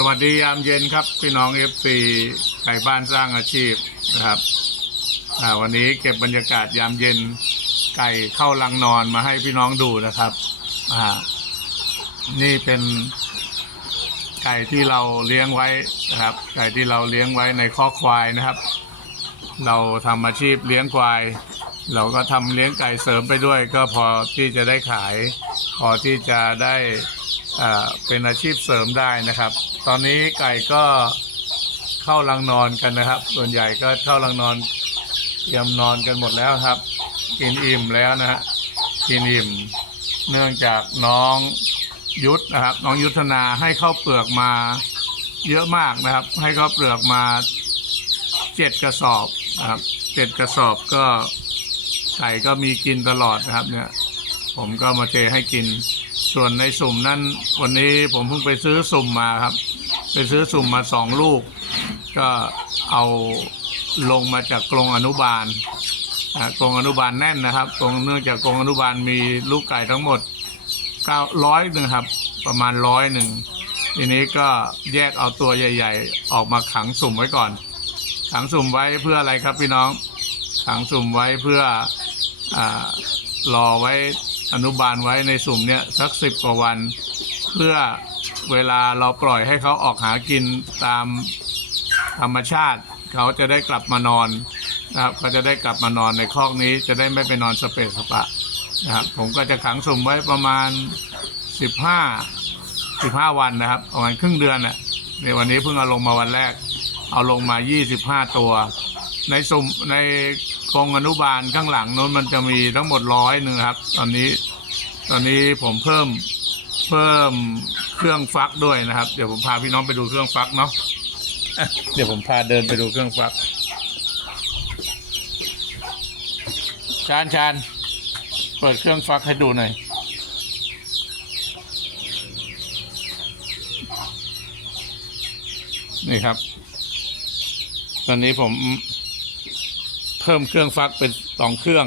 สวัสดียามเย็นครับ พี่น้องเอฟซีไก่บ้านสร้างอาชีพนะครับวันนี้เก็บบรรยากาศยามเย็นไก่เข้ารังนอนมาให้พี่น้องดูนะครับนี่เป็นไก่ที่เราเลี้ยงไว้นะครับ ไก่ที่เราเลี้ยงไว้ในคอกควายนะครับ เราทำอาชีพเลี้ยงควาย เราก็ทำเลี้ยงไก่เสริมไปด้วย ก็พอที่จะได้ขาย พอที่จะได้เป็นอาชีพเสริมได้นะครับ ตอนนี้ไก่ก็เข้ารังนอนกันนะครับ ส่วนใหญ่ก็เข้ารังนอนเตรียมนอนกันหมดแล้วครับ กินอิ่มแล้วนะฮะกินอิ่ม เนื่องจากน้องยุทธนะครับ น้องยุทธนาให้เข้าเปลือกมาเยอะมากนะครับ ให้เข้าเปลือกมาเจ็ดกระสอบนะครับเจ็ดกระสอบก็ไก่ก็มีกินตลอดนะครับ เนี่ย ผมก็มาเทให้กิน ส่วนในสุ่มนั่นวันนี้ผมเพิ่งไปซื้อสุ่มมาครับ ไปซื้อสุ่มมาสองลูก ก็เอาลงมาจากกรงอนุบาลกรงอนุบาลแน่นนะครับกรงเนื่องจากกรงอนุบาลมีลูกไก่ทั้งหมดเก้าร้อยหนึ่งครับ ประมาณร้อยหนึ่งทีนี้ก็แยกเอาตัวใหญ่ ๆ ออกมาขังสุ่มไว้ก่อน ขังสุ่มไว้เพื่ออะไรครับพี่น้อง ขังสุ่มไว้เพื่ออรอไว้อนุบาลไว้ในสุ่มเนี่ยสักสิบกว่าวัน เพื่อ เวลาเราปล่อยให้เขาออกหากินตามธรรมชาติ เขาจะได้กลับมานอนนะครับเขาจะได้กลับมานอนในคอกนี้จะได้ไม่ไปนอนสเปรสปะนะครับผมก็จะขังสุ่มไว้ประมาณสิบห้าสิบห้าวันนะครับประมาณครึ่งเดือนน่ะในวันนี้เพิ่งเอาลงมาวันแรก เอาลงมายี่สิบห้าตัว ในสุ่มในกรงอนุบาลข้างหลังนู้นมันจะมีทั้งหมดร้อยหนึ่งครับ ตอนนี้ตอนนี้ผมเพิ่มเพิ่ม เครื่องฟักด้วยนะครับ เดี๋ยวผมพาพี่น้องไปดูเครื่องฟักเนาะเดี๋ยวผมพาเดินไปดูเครื่องฟัก ชานชานเปิดเครื่องฟักให้ดูหน่อยนี่ครับ ตอนนี้ผมเพิ่มเครื่องฟักเป็นสองเครื่อง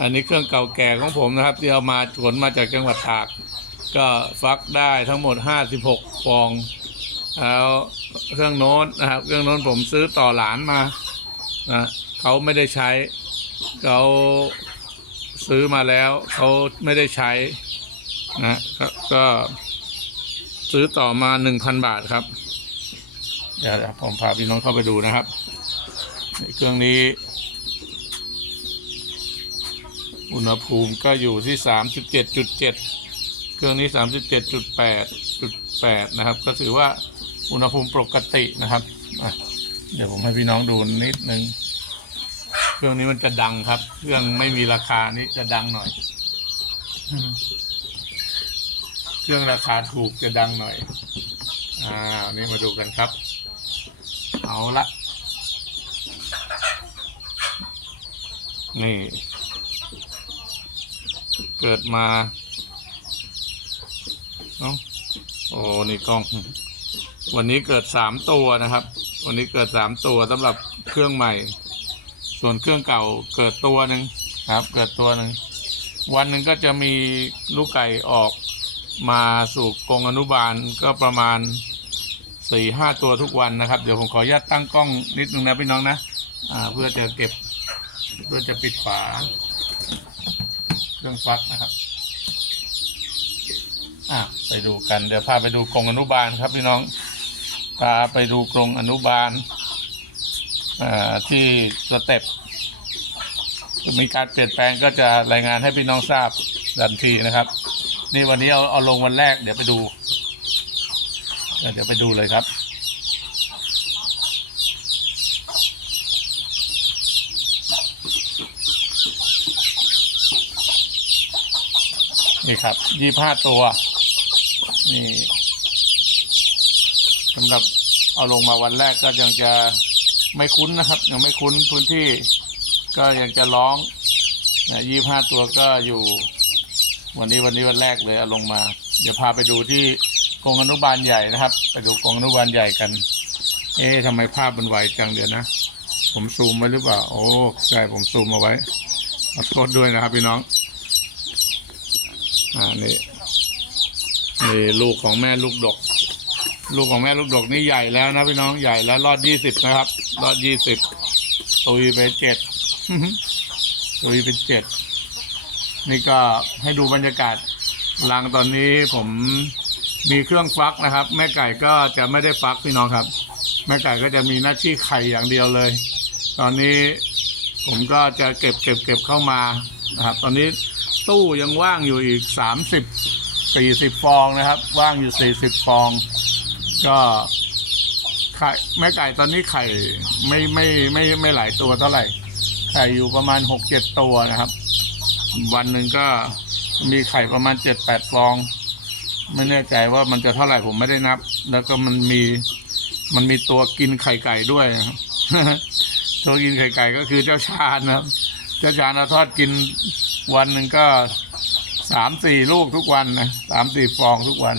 อันนี้เครื่องเก่าแก่ของผมนะครับ ที่เอามาขนมาจากจังหวัดตาก ก็ฟักได้ทั้งหมด 56 ฟอง แล้วเครื่องโน้นนะครับ เครื่องโน้นผมซื้อต่อหลานมานะเขาไม่ได้ใช้เขาซื้อมาแล้วเขาไม่ได้ใช้นะก็ซื้อต่อมา 1,000 บาทครับ เดี๋ยวผมพาพี่น้องเข้าไปดูนะครับ เครื่องนี้ อุณหภูมิก็อยู่ที่ 37.7 ครื่องนี้สามสิบเจ็ดจุดแปดจุดแปดนะครับ ก็ถือว่าอุณหภูมิปกตินะครับเดี๋ยวผมให้พี่น้องดูนิดนึง เครื่องนี้มันจะดังครับ เครื่องไม่มีราคานี้จะดังหน่อย เครื่องราคาถูกจะดังหน่อย อ่านนี้มาดูกันครับ เอาละนี่ เกิดมา เอ้โอ้นี่กล้อง วันนี้เกิดสามตัวนะครับ วันนี้เกิดสามตัวสำหรับเครื่องใหม่ ส่วนเครื่องเก่าเกิดตัวหนึ่งครับ เกิดตัวหนึ่งวันหนึ่งก็จะมีลูกไก่ออกมาสู่กรงอนุบาลก็ประมาณสี่ห้าตัวทุกวันนะครับ เดี๋ยวผมขออนุญาตตั้งกล้องนิดนึงนะพี่น้องนะอ่าเพื่อจะเก็บเพื่อจะปิดฝา เครื่องฟักนะครับ ไปดูกันเดี๋ยวพาไปดูกรงอนุบาลครับพี่น้องพาไปดูกรงอนุบาลที่สเต็ปจะมีการเปลี่ยนแปลงก็จะรายงานให้พี่น้องทราบทันทีนะครับ นี่วันนี้เอาเอาลงวันแรกเดี๋ยวไปดู เดี๋ยวไปดูเลยครับนี่ครับยี่ห้าตัว นี่สำหรับเอาลงมาวันแรกก็ยังจะไม่คุ้นนะครับ ยังไม่คุ้นพื้นที่ก็ยังจะร้องยี่ห้าตัวก็อยู่ วันนี้วันนี้วันแรกเลยเอาลงมา เดี๋ยวพาไปดูที่กรงอนุบาลใหญ่นะครับ ไปดูกรงอนุบาลใหญ่กัน เอ๊ะทำไมภาพมันไหวจังเดี๋ยวนะ ผมซูมไว้หรือเปล่า โอ้ใช่ผมซูมเอาไว้ขอโทษด้วยนะครับพี่น้อง อ่านี่ นี่ลูกของแม่ลูกดก ลูกของแม่ลูกดกนี่ใหญ่แล้วนะพี่น้องใหญ่แล้วรอดยี่สิบนะครับ รอดยี่สิบตุยไปเจ็ดตุยเป็นเจ็ดนี่ก็ให้ดูบรรยากาศรังตอนนี้ผมมีเครื่องฟักนะครับ แม่ไก่ก็จะไม่ได้ฟักพี่น้องครับ แม่ไก่ก็จะมีหน้าที่ไข่อย่างเดียวเลย ตอนนี้ผมก็จะเก็บเก็บเก็บเข้ามานะครับ ตอนนี้ตู้ยังว่างอยู่อีกสามสิบ สี่สิบฟองนะครับ ว่างอยู่สี่สิบฟอง ก็ไข่แม่ไก่ตอนนี้ไข่ไม่ไม่ไม่ไม่หลายตัวเท่าไหร่ ไข่อยู่ประมาณหกเจ็ดตัวนะครับ วันหนึ่งก็มีไข่ประมาณเจ็ดแปดฟอง ไม่แน่ใจว่ามันจะเท่าไหร่ผมไม่ได้นับ แล้วก็มันมีมันมีตัวกินไข่ไก่ด้วยครับตัวกินไข่ไก่ก็คือเจ้าชาญนะครับ เจ้าชาญเราทอดกินวันหนึ่งก็ สามสี่ลูกทุกวันนะสามสี่ฟองทุกวัน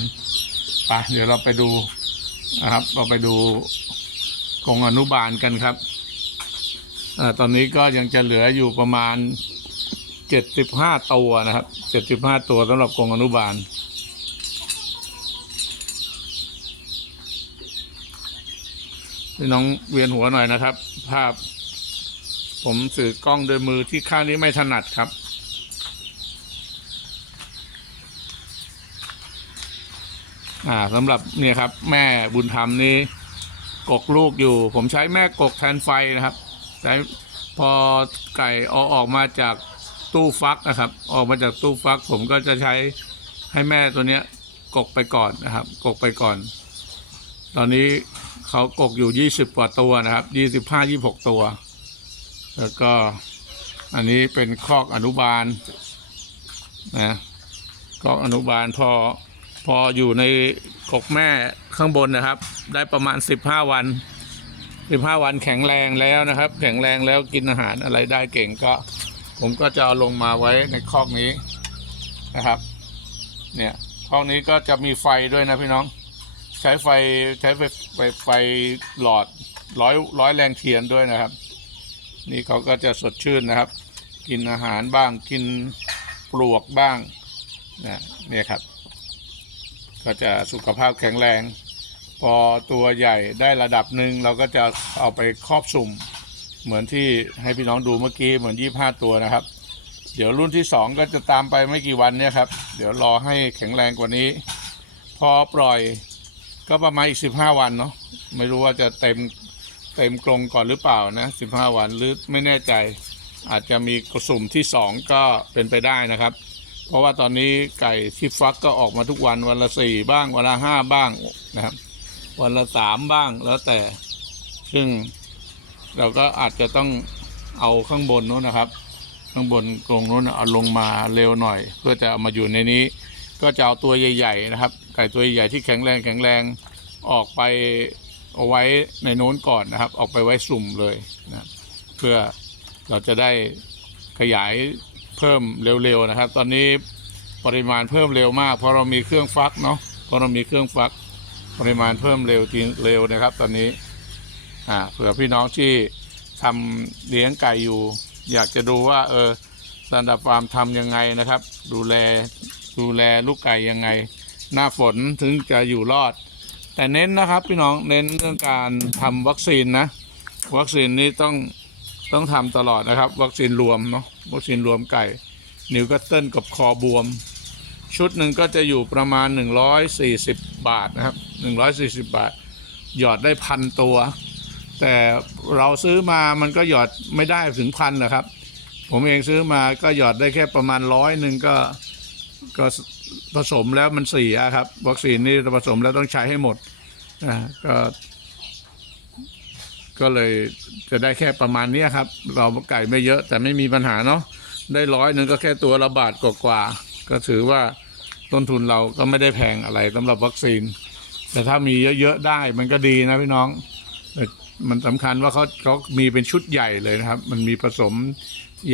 ไปเดี๋ยวเราไปดูนะครับ เราไปดูกรงอนุบาลกันครับอตอนนี้ก็ยังจะเหลืออยู่ประมาณเจ็ดสิบห้าตัวนะครับเจ็ดสิบห้าตัวสำหรับกรงอนุบาลพี่น้องเวียนหัวหน่อยนะครับ ภาพ ผมสื่อกล้องโดยมือที่ข้างนี้ไม่ถนัดครับ อ่าสำหรับเนี่ยครับ แม่บุญธรรมนี่กกลูกอยู่ ผมใช้แม่กกแทนไฟนะครับใช้พอไก่อออกมาจากตู้ฟักนะครับ ออกมาจากตู้ฟัก ผมก็จะใช้ให้แม่ตัวเนี้ยกกไปก่อนนะครับ กกไปก่อน ตอนนี้เขากกอยู่ยี่สิบกว่าตัวนะครับยี่สิบห้ายี่หกตัว แล้วก็อันนี้เป็นคอกอนุบาลนะคอกอนุบาลพอ พออยู่ในกกแม่ข้างบนนะครับ ได้ประมาณสิบห้าวันสิบห้าวันแข็งแรงแล้วนะครับ แข็งแรงแล้วกินอาหารอะไรได้เก่งก็ ผมก็จะเอาลงมาไว้ในคอกนี้นะครับ เนี่ยคอกนี้ก็จะมีไฟด้วยนะพี่น้อง ใช้ไฟใช้ไฟไฟไฟหลอดร้อยร้อยแรงเทียนด้วยนะครับ นี่เขาก็จะสดชื่นนะครับ กินอาหารบ้างกินปลวกบ้างนะเนี่ยครับ ก็จะสุขภาพแข็งแรง พอตัวใหญ่ได้ระดับหนึ่งเราก็จะเอาไปครอบสุ่ม เหมือนที่ให้พี่น้องดูเมื่อกี้เหมือนยี่ห้าตัวนะครับ เดี๋ยวรุ่นที่สองก็จะตามไปไม่กี่วันเนี่ยครับ เดี๋ยวรอให้แข็งแรงกว่านี้ พอปล่อยก็ประมาณอีกสิบห้าวันเนาะไม่รู้ว่าจะเต็มเต็มกรงก่อนหรือเปล่านะสิบห้าวันหรือไม่แน่ใจอาจจะมีกระสุ่มที่สองก็เป็นไปได้นะครับ เพราะว่าตอนนี้ไก่ที่ฟักก็ออกมาทุกวันวันละสี่บ้างวันละห้าบ้างนะครับ วันละสามบ้างแล้วแต่ ซึ่งเราก็อาจจะต้องเอาข้างบนนู้นนะครับ ข้างบนกรงนู้นเอาลงมาเร็วหน่อย เพื่อจะเอามาอยู่ในนี้ ก็จะเอาตัวใหญ่ๆนะครับ ไก่ตัวใหญ่ที่แข็งแรงแข็งแรงออกไปเอาไว้ในโน้นก่อนนะครับ ออกไปไว้สุ่มเลยนะเพื่อเราจะได้ขยาย พิ่มเร็วๆนะครับ ตอนนี้ปริมาณเพิ่มเร็วมากเพราะเรามีเครื่องฟักเนาะเพราะเรามีเครื่องฟักปริมาณเพิ่มเร็วจริงเร็วนะครับ ตอนนี้อ่าเผื่อพี่น้องที่ทำเลี้ยงไก่อยู่ อยากจะดูว่าเออสันดับฟาร์มทำยังไงนะครับ ดูแลดูแลลูกไก่ยังไง หน้าฝนถึงจะอยู่รอด แต่เน้นนะครับพี่น้องเน้นเรื่องการทำวัคซีนนะ วัคซีนนี้ต้องต้องทำตลอดนะครับ วัคซีนรวมเนาะ วัคซีนรวมไก่ นิวกัตเติลกับคอบวม ชุดหนึ่งก็จะอยู่ประมาณ 140 บาทนะครับ 140 บาท หยอดได้พันตัว แต่เราซื้อมามันก็หยอดไม่ได้ถึงพันนะครับ ผมเองซื้อมาก็หยอดได้แค่ประมาณร้อยหนึ่งก็ก็ผสมแล้วมันเสียครับ วัคซีนนี่ผสมแล้วต้องใช้ให้หมดนะก็ ก็เลยจะได้แค่ประมาณนี้ครับ เราไก่ไม่เยอะแต่ไม่มีปัญหาเนาะได้ร้อยหนึ่งก็แค่ตัวละบาทกว่าๆก็ถือว่าต้นทุนเราก็ไม่ได้แพงอะไรสำหรับวัคซีน แต่ถ้ามีเยอะๆได้มันก็ดีนะพี่น้องแต่มันสำคัญว่าเขาเขามีเป็นชุดใหญ่เลยนะครับ มันมีผสม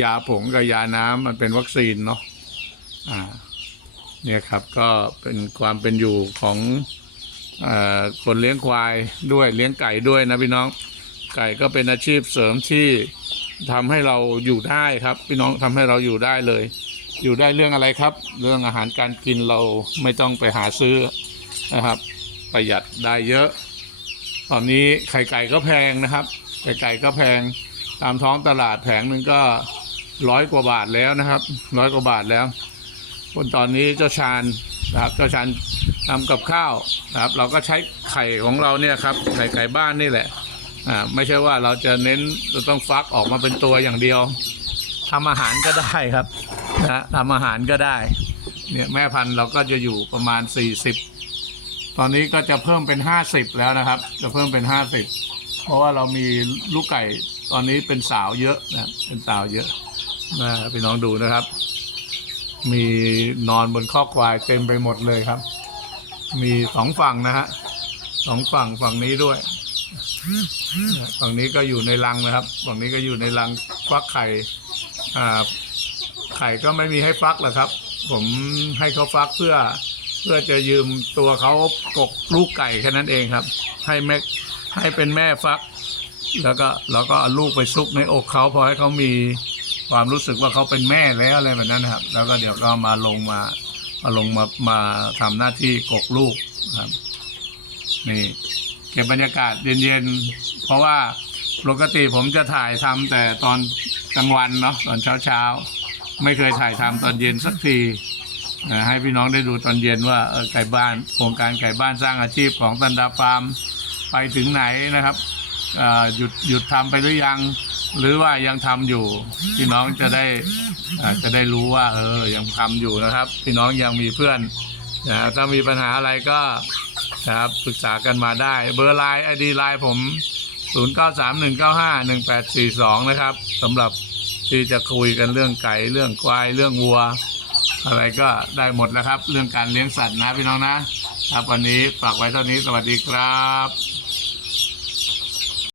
ยาผงกับยาน้ำมันเป็นวัคซีนเนาะอ่าเนี่ยครับก็เป็นความเป็นอยู่ของอคนเลี้ยงควายด้วยเลี้ยงไก่ด้วยนะพี่น้อง ไก่ก็เป็นอาชีพเสริมที่ทำให้เราอยู่ได้ครับ พี่น้องทำให้เราอยู่ได้เลย อยู่ได้เรื่องอะไรครับ เรื่องอาหารการกินเราไม่ต้องไปหาซื้อนะครับ ประหยัดได้เยอะ ตอนนี้ไข่ไก่ก็แพงนะครับ ไข่ไก่ก็แพงตามท้องตลาดแผงหนึ่งก็ร้อยกว่าบาทแล้วนะครับร้อยกว่าบาทแล้วคนตอนนี้เจ้าชาญนะครับเจ้าชาญทำกับข้าวนะครับ เราก็ใช้ไข่ของเราเนี่ยครับไข่ไก่บ้านนี่แหละ อ่าไม่ใช่ว่าเราจะเน้นจะต้องฟักออกมาเป็นตัวอย่างเดียวทำอาหารก็ได้ครับนะทำอาหารก็ได้เนี่ยแม่พันธุ์เราก็จะอยู่ประมาณ 40 ตอนนี้ก็จะเพิ่มเป็น 50 แล้วนะครับ จะเพิ่มเป็น 50 เพราะว่าเรามีลูกไก่ตอนนี้เป็นสาวเยอะนะเป็นสาวเยอะนะพี่น้องดูนะครับ มีนอนบนข้อควายเต็มไปหมดเลยครับ มีสองฝั่งนะฮะสองฝั่งฝั่งนี้ด้วย ฝั่งนี้ก็อยู่ในรังนะครับฝั่งนี้ก็อยู่ในรังฟักไข่อ่าไข่ก็ไม่มีให้ฟักหรอกครับ ผมให้เขาฟักเพื่อเพื่อจะยืมตัวเขากกลูกไก่แค่นั้นเองครับ ให้แม่ให้เป็นแม่ฟัก แล้วก็แล้วก็เอาลูกไปซุกในอกเขาพอให้เขามีความรู้สึกว่าเขาเป็นแม่แล้วอะไรแบบนั้นครับ แล้วก็เดี๋ยวก็มาลงมามาลงมามาทำหน้าที่กกลูกครับ นี่ เก็บบรรยากาศเย็นๆ เพราะว่าปกติผมจะถ่ายทำแต่ตอนกลางวันเนาะตอนเช้าๆ ไม่เคยถ่ายทำตอนเย็นสักทีให้พี่น้องได้ดูตอนเย็นว่าไก่บ้านโครงการไก่บ้านสร้างอาชีพของตันดาฟาร์มไปถึงไหนนะครับหยุดหยุดทำไปหรือยัง หรือว่ายังทำอยู่ พี่น้องจะได้จะได้รู้ว่า เออยังทำอยู่นะครับ พี่น้องยังมีเพื่อนนะถ้ามีปัญหาอะไรก็ นะครับปรึกษากันมาได้เบอร์ไลน์ไอดีไลน์ผม 0931951842 นะครับสำหรับที่จะคุยกันเรื่องไก่เรื่องควายเรื่องวัว อะไรก็ได้หมดนะครับ เรื่องการเลี้ยงสัตว์นะพี่น้องนะครับวันนี้ฝากไว้เท่านี้สวัสดีครับ